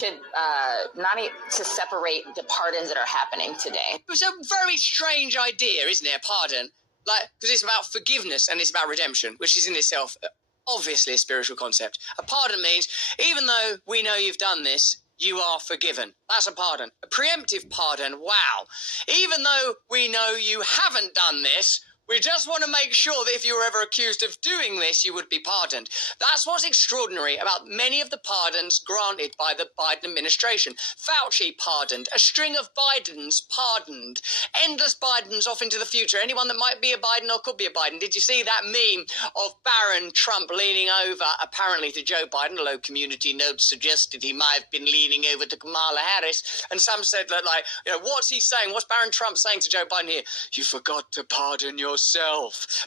To separate the pardons that are happening today. It was a very strange idea, isn't it, a pardon? Because it's about forgiveness and it's about redemption, which is in itself obviously a spiritual concept. A pardon means, even though we know you've done this, you are forgiven. That's a pardon. A preemptive pardon, wow. Even though we know you haven't done this, we just want to make sure that if you were ever accused of doing this, you would be pardoned. That's what's extraordinary about many of the pardons granted by the Biden administration. Fauci pardoned, a string of Bidens pardoned, endless Bidens off into the future. Anyone that might be a Biden or could be a Biden. Did you see that meme of Barron Trump leaning over, apparently to Joe Biden, although community notes suggested he might have been leaning over to Kamala Harris, and some said that, what's he saying? What's Barron Trump saying to Joe Biden here? You forgot to pardon yourself.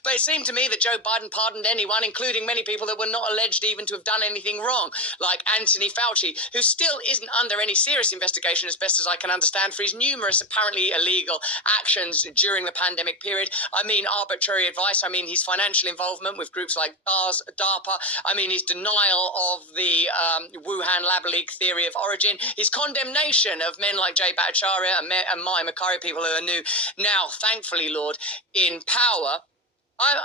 But it seemed to me that Joe Biden pardoned anyone, including many people that were not alleged even to have done anything wrong, like Anthony Fauci, who still isn't under any serious investigation, as best as I can understand, for his numerous apparently illegal actions during the pandemic period. I mean, arbitrary advice. I mean, his financial involvement with groups like DARPA. I mean, his denial of the Wuhan lab leak theory of origin. His condemnation of men like Jay Bhattacharya and Mai Makari, people who are new now, thankfully, Lord, in power.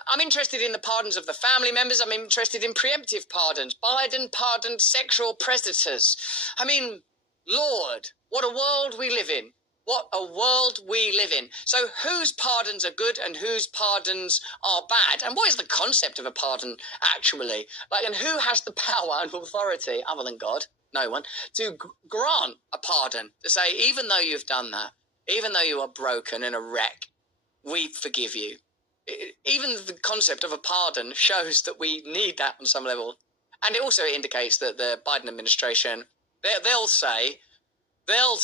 I'm interested in the pardons of the family members. I'm interested in preemptive pardons. Biden pardoned sexual predators. I mean, Lord, what a world we live in. What a world we live in. So whose pardons are good and whose pardons are bad? And what is the concept of a pardon, actually? And who has the power and authority, other than God, no one, to grant a pardon? To say, even though you've done that, even though you are broken and a wreck, we forgive you. Even the concept of a pardon shows that we need that on some level. And it also indicates that the Biden administration, they'll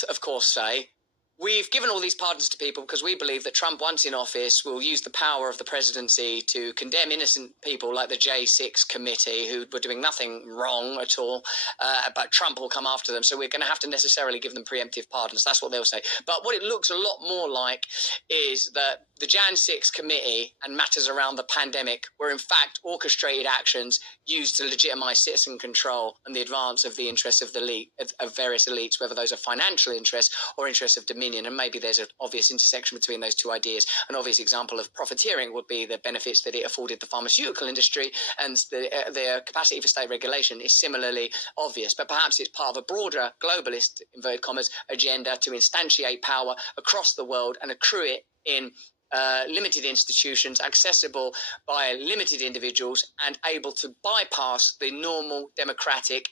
of course say, we've given all these pardons to people because we believe that Trump, once in office, will use the power of the presidency to condemn innocent people like the J6 committee who were doing nothing wrong at all, but Trump will come after them. So we're going to have to necessarily give them preemptive pardons. That's what they'll say. But what it looks a lot more like is that the Jan 6 committee and matters around the pandemic were in fact orchestrated actions used to legitimize citizen control and the advance of the interests of the elite, of various elites, whether those are financial interests or interests of dominion. And maybe there's an obvious intersection between those two ideas. An obvious example of profiteering would be the benefits that it afforded the pharmaceutical industry, and the capacity for state regulation is similarly obvious. But perhaps it's part of a broader globalist, inverted commas, agenda to instantiate power across the world and accrue it in limited institutions, accessible by limited individuals and able to bypass the normal democratic